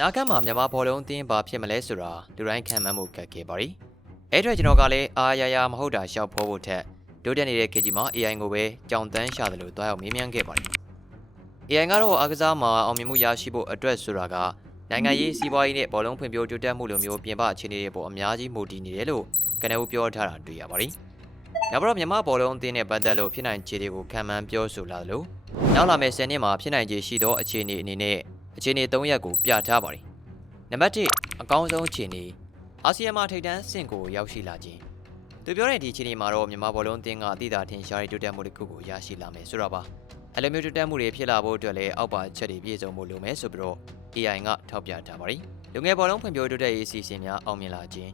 နာကတ်မှာမြန်မာဘောလုံးအသင်းဘာဖြစ်မလဲဆိုတာလူတိုင်းခံမှန်းမှုကတ်ခဲ့ပါရီအဲ့အတွက်ကျွန်တော်ကလည်းအာရရမဟုတ်တာရှောက်ဖို့ဖို့ထက်ဒုတက်နေတဲ့ခေတ်ကြီးမှာ AI ကိုပဲကြောင်တန်းရှာတယ်လို့တွားရောက်မေးမြန်းခဲ့ပါရီ AI ကတော့အားကစားမှာအောင်မြင်မှုရရှိဖို့အတွက်ဆိုတာကနိုင်ငံရေးစီးပွားရေးနဲ့ဘောလုံးဖွံ့ဖြိုးတိုးတက်မှုလိုမျိုးပြင်ပအခြေအနေတွေပေါ်အများကြီးမူတည်နေတယ်လို့ကနဦးပြောထားတာတွေ့ရပါရီနောက်ပြီးတော့မြန်မာဘောလုံးအသင်းနဲ့ပတ်သက်လို့ဖြစ်နိုင်ခြေတွေကိုခံမှန်းပြောဆိုလာတယ်လို့နောက်လာမယ့်10နှစ်မှာဖြစ်နိုင်ခြေရှိသောအခြေအနေအနေနဲ့ အခြေအနေ3ရပ်ကိုပြထားပါရီနံပါတ်1အကောင်းဆုံးအခြေအနေအာဆီယံမှာထိပ်တန်းဆင့်ကိုရောက်ရှိလာခြင်းသူပြောတဲ့ဒီအခြေအနေမှာတော့မြန်မာဘောလုံးအသင်းကအသီးသာထင်ရှားတဲ့တိုးတက်မှုတစ်ခုကိုရရှိလာမယ်ဆိုတော့ပါအဲ့လိုမျိုးတိုးတက်မှုတွေဖြစ်လာဖို့အတွက်လည်းအောက်ပါချက်တွေပြည့်စုံဖို့လိုမယ်ဆိုပြီးတော့ AI ကထောက်ပြထားပါတယ်လူငယ်ဘောလုံးဖွံ့ဖြိုးတိုးတက်ရေးအစီအစဉ်များအောင်မြင်လာခြင်း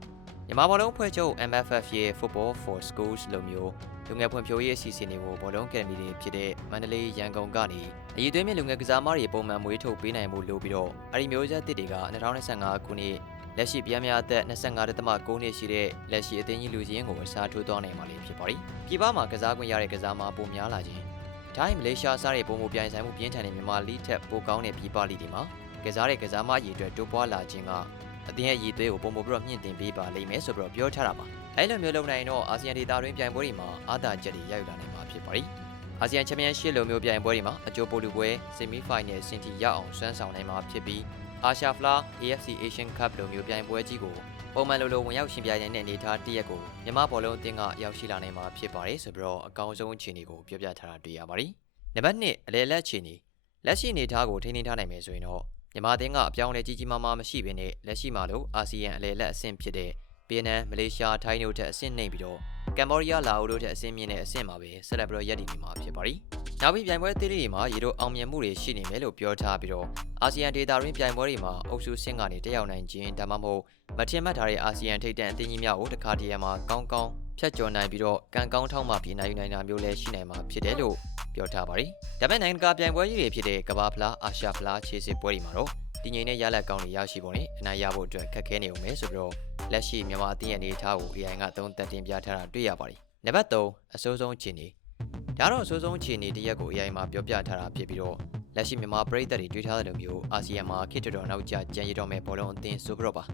မြန်မာဘောလုံးဖွဲ့ချုပ် MFF ရဲ့ Football for Schools လိုမျိုးလူငယ်ဖွံ့ဖြိုးရေးအစီအစဉ်တွေကိုဘောလုံးကယ်မီတွေဖြစ်တဲ့မန္တလေးရန်ကုန်ကနေအရေးသွေးမြင့်လူငယ်ကစားသမားတွေပုံမှန်မွေးထုတ်ပေးနိုင်မှုလိုပြီးတော့အဒီမျိုးဆက်တစ်တွေက2025ခုနှစ်လက်ရှိပြည်များအသက်25.6နှစ်ရှိတဲ့လက်ရှိအသင်းကြီးလူချင်းကိုအစားထိုးသွားနိုင်မှာလေးဖြစ်ပါတယ်။ပြည်ပမှာကစားခွင့်ရတဲ့ကစားသမားပုံများလာခြင်းတိုင်းမလေးရှားစားတဲ့ပုံမပြိုင်ဆိုင်မှုပြင်းထန်တဲ့မြန်မာလိထက်ပိုကောင်းတဲ့ပြည်ပလိတွေမှာကစားတဲ့ကစားသမားရည်အတွက်တိုးပွားလာခြင်းက အသင်းရဲ့ရည်သွေးကိုပုံမပြီးတော့မြင့်တင်ပေးပါလိမ့်မယ်ဆိုပြီးတော့ပြောထားတာပါ။အဲလိုမျိုးလုပ်နိုင်တော့အာဆီယံဒေသတွင်းပြိုင်ပွဲတွေမှာအာသာချက်တွေရယူလာနိုင်မှာဖြစ်ပါတယ်။အာဆီယံချန်ပီယံရှစ်လိုမျိုးပြိုင်ပွဲတွေမှာအကျိုးပိုလူပွဲဆီမီဖိုင်နယ်စင်တီရအောင်ဆွမ်းဆောင်နိုင်မှာဖြစ်ပြီးအာရှဖလာ AFC Asian Cup လိုမျိုးပြိုင်ပွဲကြီးကိုပုံမှန်လိုလိုဝင်ရောက်ရှင်ပြိုင်နိုင်တဲ့အနေအထားတစ်ရက်ကိုမြန်မာဘောလုံးအသင်းကရောက်ရှိလာနိုင်မှာဖြစ်ပါတယ်ဆိုပြီးတော့အကောင်းဆုံးအခြေအနေကိုပြောပြထားတာတွေ့ရပါတယ်။နံပါတ်1အလဲလက်အခြေအနေလက်ရှိအနေအထားကိုထိန်းသိမ်းထားနိုင်မယ်ဆိုရင်တော့ မြန်မာအသင်းကအပြောင်းအလဲကြီးကြီးမားမားမရှိဘဲနဲ့လက်ရှိမှာလို့အာဆီယံအလဲလက်အဆင့်ဖြစ်တဲ့ဗီယက်နမ်မလေးရှားထိုင်းတို့ထက်အဆင့်နှိမ့်ပြီးတော့ကမ်ဘောဒီးယားလာအိုတို့ထက်အဆင့်မြင့်တဲ့အဆင့်မှာပဲဆက်လက်ပြီးတော့ရပ်တည်နေမှာဖြစ်ပါတယ်။နောက်ပြီးပြိုင်ပွဲသေးလေးတွေမှာရေတို့အောင်မြင်မှုတွေရှိနေမယ်လို့ပြောထားပြီးတော့အာဆီယံဒေတာရင်းပြိုင်ပွဲတွေမှာအုပ်စုဆင့်ကနေတက်ရောက်နိုင်ခြင်းဒါမှမဟုတ်မထင်မှတ်ထားတဲ့အာဆီယံထိပ်တန်းအသင်းကြီးများကိုတစ်ခါတည်းမှာကောင်းကောင်းဖြတ်ကျော်နိုင်ပြီးတော့ကံကောင်းထောက်မှပြည်နိုင်ယူနိုင်တာမျိုးလည်းရှိနိုင်မှာဖြစ်တယ်လို့ ပြောထားပါတယ်။ဒါပေမဲ့နိုင်ငံတကာပြိုင်ပွဲကြီးတွေဖြစ်တဲ့ကမ္ဘာဖလားအာရှဖလားခြေစစ်ပွဲတွေမှာတော့ဒီငိမ့်နဲ့ရလက်ကောင်းတွေရရှိပုံနဲ့အနိုင်ရဖို့အတွက်ခက်ခဲနေုံပဲဆိုပြီးတော့လက်ရှိမြန်မာအသင်းရဲ့အနေအထားကို AI ကသုံးသပ်တင်ပြထားတာတွေ့ရပါတယ်။နံပါတ်3အစိုးဆုံးအခြေအနေဒါတော့အစိုးဆုံးအခြေအနေတစ်ရက်ကို AI မှာပြောပြထားတာဖြစ်ပြီးတော့လက်ရှိမြန်မာပြည်သက်တွေတွေ့ထားတဲ့လိုမျိုးအာဆီယံမှာခေတ်တော်တော်နောက်ကျကြံရည်တော်မဲ့ဘောလုံးအသင်းဆိုပြီးတော့ပါ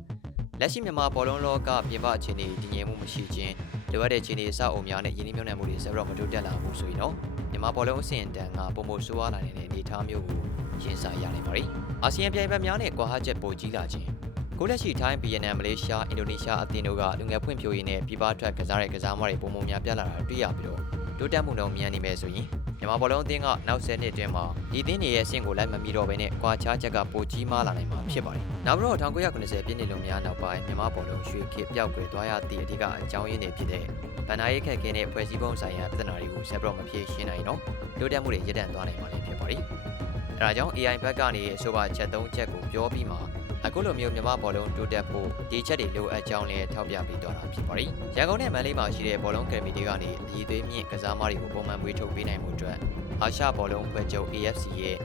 လက်ရှိမြန်မာဘောလုံးလောကပြင်ပအခြေအနေတည်ငြိမ်မှုမရှိခြင်းလိုအပ်တဲ့အခြေအနေအဆောက်အအုံများနဲ့ယင်းနှိမ့်မြုံနယ်မှုတွေဆက်ပြီးတော့မတိုးတက်လာဘူးဆိုရင်တော့ မြန်မာဘောလုံးအဆင့်အတန်းကပုံမဆိုးဝါးလာနေတဲ့အနေအထားမျိုးကိုရင်ဆိုင်ရနိုင်ပါတယ်အာဆီယံပြိုင်ဘက်များနဲ့ကွာဟချက်ပိုကြီးလာခြင်းကိုလက်ရှိထိုင်းဗီယက်နမ်မလေးရှားအင်ဒိုနီးရှားအသင်းတို့ကလူငယ်ဖွံ့ဖြိုးရေးနဲ့ပြည်ပထွက်ကစားတဲ့ကစားသမားတွေပုံမှန်များပြလာတာတွေ့ရပြီးတော့တိုးတက်မှုတော့မြန်နေမယ်ဆိုရင်မြန်မာဘောလုံးအသင်းကနောက်10နှစ်အတွင်းမှာဒီအသင်းတွေရဲ့အဆင့်ကိုလိုက်မမီတော့ဘဲနဲ့ကွာခြားချက်ကပိုကြီးမားလာနိုင်မှာဖြစ်ပါတယ်။နောက်ပြီးတော့1990ပြည့်နှစ်လုံးများနောက်ပိုင်းမြန်မာဘောလုံးရွှေခေတ်ပျောက်ကွယ်သွားရသည့်အဓိကအကြောင်းရင်းတွေဖြစ်တဲ့ ဗန်နာရေးခက်ခဲတဲ့ဖွဲ့စည်းပုံဆိုင်ရာပြဿနာတွေကိုဆက်ပြီးတော့မဖြေရှင်းနိုင်တော့တိုးတက်မှုတွေရည်တန့်သွားနိုင်မှာလည်းဖြစ်ပါတယ်။အဲဒါကြောင့် AI ဘက်ကနေအဆိုပါချက်၃ချက်ကိုပြောပြီးမှအခုလိုမျိုးမြန်မာဘောလုံးတိုးတက်ဖို့ဒီချက်တွေလိုအပ်ကြောင်းလည်းထောက်ပြပေးသွားတာဖြစ်ပါတယ်။ရန်ကုန်နဲ့မန္တလေးမှာရှိတဲ့ဘောလုံးကယ်မီတွေကနေအည်သွေးမြင့်ကစားသမားတွေကိုပုံမှန်မွေးထုတ်ပေးနိုင်မှုအတွက်အာရှဘောလုံးဖွဲ့ချုပ် AFC ရဲ့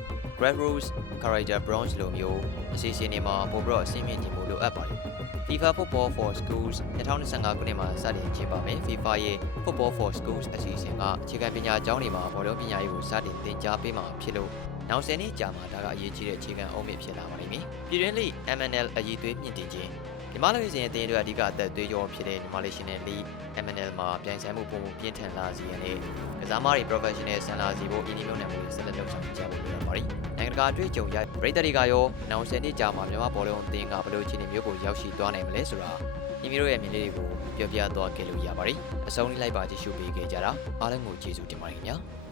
Grassroots Character Bronze လိုမျိုးအစီအစဉ်တွေမှာပိုပြီးတော့အဆင့်မြင့်ခြင်းမှုလိုအပ်ပါတယ်။ FIFA Football for Schools 2025ခုနှစ်မှာစတင်ကျင်းပမယ် FIFA ရဲ့ Football for Schools အစီအစဉ်ကအခြေခံပညာကျောင်းတွေမှာဘောလုံးပညာရေးကိုစတင်သင်ကြားပေးမှာဖြစ်လို့နောက်10နှစ်ကြာမှဒါကအရေးကြီးတဲ့အခြေခံအုံးမြစ်ဖြစ်လာပါလိမ့်မယ်။ပြည်တွင်းလိ MNL အရေးသွေးမြင့်တင်ခြင်းမြန်မာလူရှင်အသင်းတို့အဓိကအသက်သွေးကြောဖြစ်တဲ့မြန်မာလူရှင်နဲ့ League MNL မှာပြိုင်ဆိုင်မှုပုံပုံပြင်းထန်လာစေရတဲ့ကစားသမားတွေ professional ဆန်လာစီဖို့အင်းဒီမျိုးနဲ့မှုတွေဆက်လက်လုပ်ဆောင်ကြဖို့လိုအပ်ပါတယ်။နိုင်ငံ တကာအတွေ့အကြုံရပြည်သက်တွေကရောနောက်10နှစ်ကြာမှမြန်မာဘောလုံးအသင်းကဘယ်လိုအခြေအနေမျိုးကိုရောက်ရှိသွားနိုင်မလဲဆိုတာမိမိတို့ရဲ့မြင်လေးတွေကိုပြောပြသွားခဲ့လို့ရပါတယ်။အဆုံးလေးလိုက်ပါကြည့်ရှုပေးခဲ့ကြတာအားလုံးကိုကျေးဇူးတင်ပါတယ်ခင်ဗျာ။